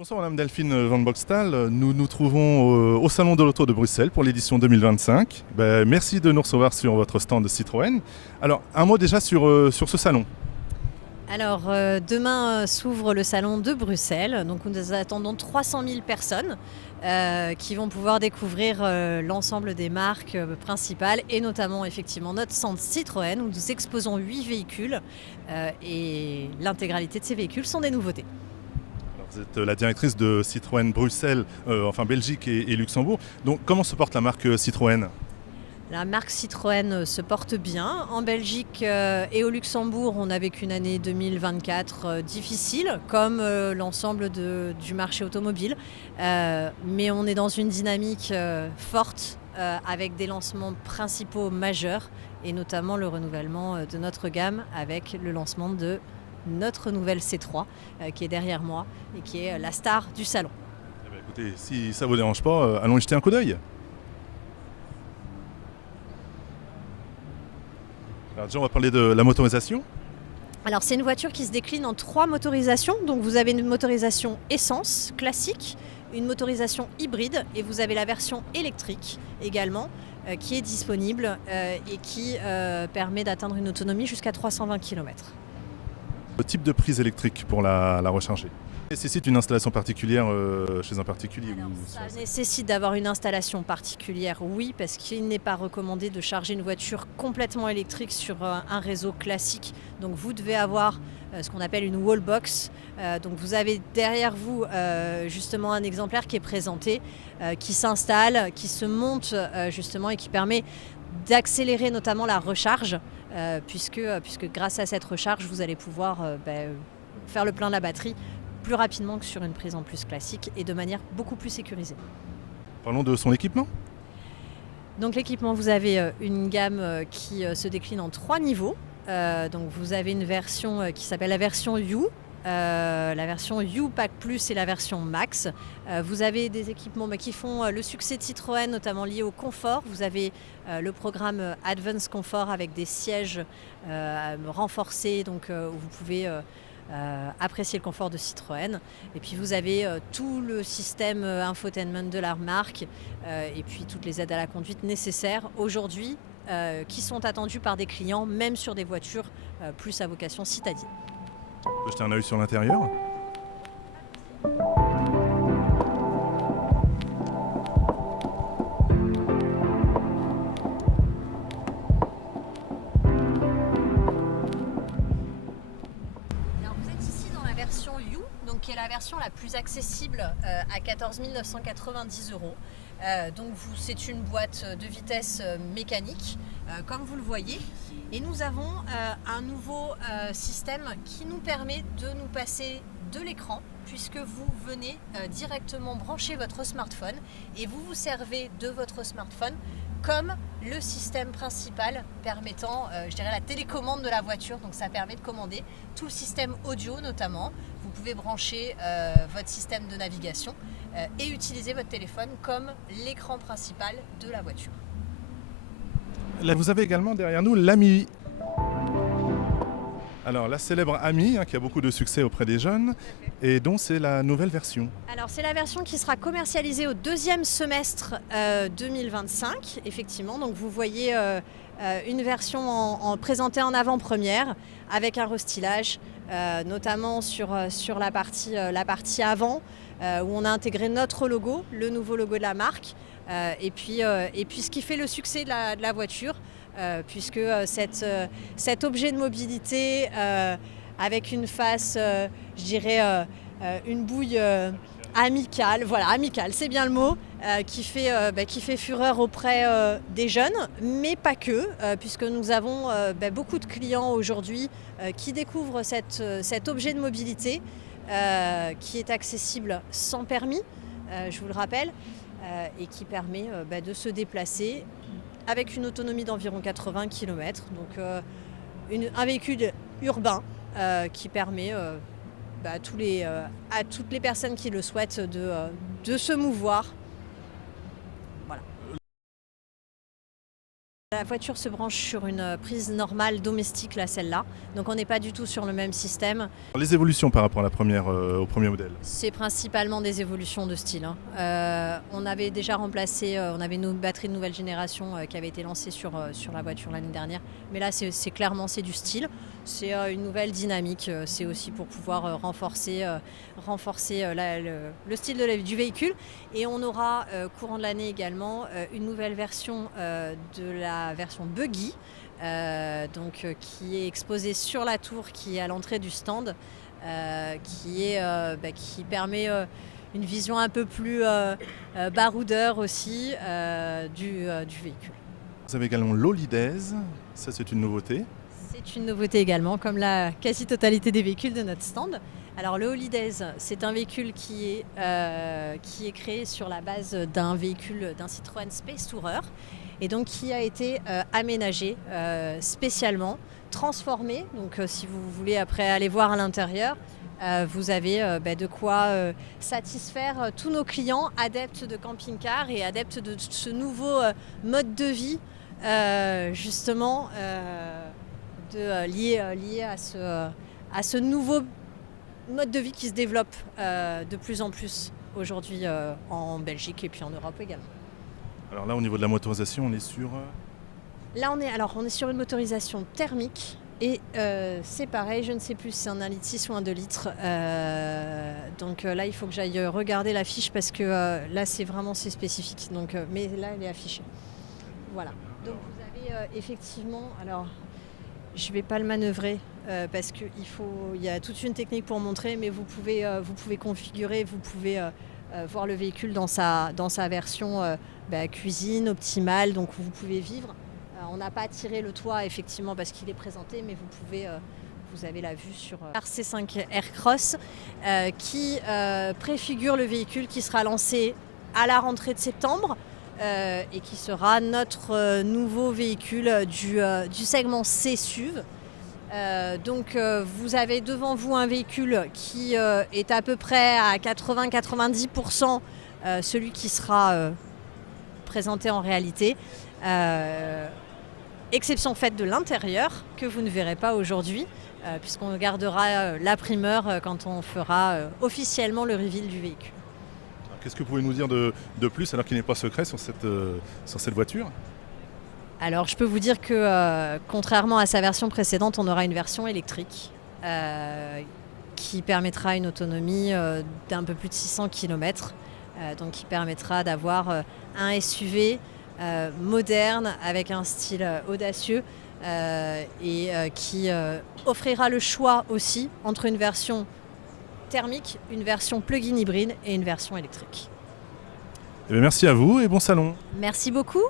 Bonsoir Madame Delphine Van Boxtal, nous nous trouvons au Salon de l'Auto de Bruxelles pour l'édition 2025. Merci de nous recevoir sur votre stand de Citroën. Alors un mot déjà sur ce salon. Alors demain s'ouvre le salon de Bruxelles, donc nous attendons 300 000 personnes qui vont pouvoir découvrir l'ensemble des marques principales et notamment effectivement notre stand Citroën où nous exposons 8 véhicules et l'intégralité de ces véhicules sont des nouveautés. Alors, vous êtes la directrice de Citroën Bruxelles, enfin Belgique et Luxembourg. Donc comment se porte la marque Citroën? La marque Citroën se porte bien. En Belgique et au Luxembourg, on a vécu une année 2024 difficile, comme l'ensemble du marché automobile. Mais on est dans une dynamique forte avec des lancements principaux majeurs et notamment le renouvellement de notre gamme avec le lancement de notre nouvelle C3 qui est derrière moi et qui est la star du salon. Eh bien, écoutez, si ça ne vous dérange pas, allons y jeter un coup d'œil. Alors déjà on va parler de la motorisation. Alors c'est une voiture qui se décline en 3 motorisations. Donc vous avez une motorisation essence classique, une motorisation hybride et vous avez la version électrique également qui est disponible et qui permet d'atteindre une autonomie jusqu'à 320 km. Le type de prise électrique pour la recharger nécessite une installation particulière chez un particulier. Alors, ça nécessite d'avoir une installation particulière, oui, parce qu'il n'est pas recommandé de charger une voiture complètement électrique sur un réseau classique. Donc vous devez avoir ce qu'on appelle une wallbox. Donc vous avez derrière vous justement un exemplaire qui est présenté, qui s'installe, qui se monte justement et qui permet d'accélérer notamment la recharge, puisque grâce à cette recharge, vous allez pouvoir faire le plein de la batterie plus rapidement que sur une prise en plus classique et de manière beaucoup plus sécurisée. Parlons de son équipement. Donc l'équipement, vous avez une gamme qui se décline en 3 niveaux. Donc vous avez une version qui s'appelle la version U, la version U Pack Plus et la version Max. Vous avez des équipements qui font le succès de Citroën, notamment liés au confort. Vous avez le programme Advanced Comfort avec des sièges renforcés, donc où vous pouvez apprécier le confort de Citroën. Et puis vous avez tout le système infotainment de la marque et puis toutes les aides à la conduite nécessaires aujourd'hui qui sont attendues par des clients, même sur des voitures plus à vocation citadine. On peut jeter un œil sur l'intérieur. Alors vous êtes ici dans la version U, donc qui est la version la plus accessible à 14 990 €. Donc c'est une boîte de vitesse mécanique, comme vous le voyez. Et nous avons un nouveau système qui nous permet de nous passer de l'écran, puisque vous venez directement brancher votre smartphone et vous vous servez de votre smartphone comme le système principal permettant, je dirais, la télécommande de la voiture. Donc ça permet de commander tout le système audio notamment. Vous pouvez brancher votre système de navigation et utiliser votre téléphone comme l'écran principal de la voiture. Là, vous avez également derrière nous l'Ami. Alors la célèbre Ami, qui a beaucoup de succès auprès des jeunes, et dont c'est la nouvelle version. Alors c'est la version qui sera commercialisée au 2e semestre 2025, effectivement. Donc vous voyez une version présentée en avant-première avec un restylage, notamment sur la partie avant, où on a intégré notre logo, le nouveau logo de la marque, et puis ce qui fait le succès de la voiture, puisque cet objet de mobilité avec une face, je dirais, une bouille amicale, voilà, amicale, c'est bien le mot, qui fait fureur auprès des jeunes, mais pas que, puisque nous avons beaucoup de clients aujourd'hui qui découvrent cet objet de mobilité qui est accessible sans permis, je vous le rappelle, et qui permet de se déplacer avec une autonomie d'environ 80 km. Donc un véhicule urbain qui permet à toutes les personnes qui le souhaitent de se mouvoir. Voilà. la voiture se branche sur une prise normale domestique, là, celle-là. Donc on n'est pas du tout sur le même système. Les évolutions par rapport à au premier modèle. C'est principalement des évolutions de style, hein. On avait déjà remplacé, on avait une batterie de nouvelle génération qui avait été lancée sur la voiture l'année dernière. Mais là, c'est clairement du style. C'est une nouvelle dynamique. C'est aussi pour pouvoir renforcer le style du véhicule. Et on aura, courant de l'année également, une nouvelle version de la version Buggy, qui est exposée sur la tour, qui est à l'entrée du stand. Qui permet une vision un peu plus baroudeur aussi du véhicule. Vous avez également l'Holidays, ça c'est une nouveauté. C'est une nouveauté également, comme la quasi-totalité des véhicules de notre stand. Alors le Holidays, c'est un véhicule qui est créé sur la base d'un Citroën Space Tourer et donc qui a été aménagé spécialement, transformé. Donc si vous voulez après aller voir à l'intérieur, vous avez de quoi satisfaire tous nos clients adeptes de camping-car et adeptes de ce nouveau mode de vie lié à ce nouveau mode de vie qui se développe de plus en plus aujourd'hui en Belgique et puis en Europe également. Alors là, au niveau de la motorisation, on est sur... Là, on est sur une motorisation thermique et c'est pareil, je ne sais plus si c'est un 1,6 litre ou un 2 litres. Donc là, il faut que j'aille regarder la fiche parce que là, c'est spécifique. Donc, mais là, elle est affichée. Voilà. Donc vous avez effectivement... Alors, je ne vais pas le manœuvrer parce qu'il y a toute une technique pour montrer, mais vous pouvez configurer, vous pouvez voir le véhicule dans sa version cuisine, optimale, donc vous pouvez vivre. On n'a pas tiré le toit effectivement parce qu'il est présenté, mais vous avez la vue sur RC5 Aircross qui préfigure le véhicule qui sera lancé à la rentrée de septembre. Et qui sera notre nouveau véhicule du segment C SUV. Donc vous avez devant vous un véhicule qui est à peu près à 80-90% celui qui sera présenté en réalité. Exception faite de l'intérieur que vous ne verrez pas aujourd'hui puisqu'on gardera la primeur quand on fera officiellement le reveal du véhicule. Qu'est-ce que vous pouvez nous dire de plus alors qu'il n'est pas secret sur cette voiture ? Alors je peux vous dire que contrairement à sa version précédente, on aura une version électrique qui permettra une autonomie d'un peu plus de 600 km, donc qui permettra d'avoir un SUV moderne avec un style audacieux et qui offrira le choix aussi entre une version thermique, une version plug-in hybride et une version électrique. Eh bien, merci à vous et bon salon. Merci beaucoup.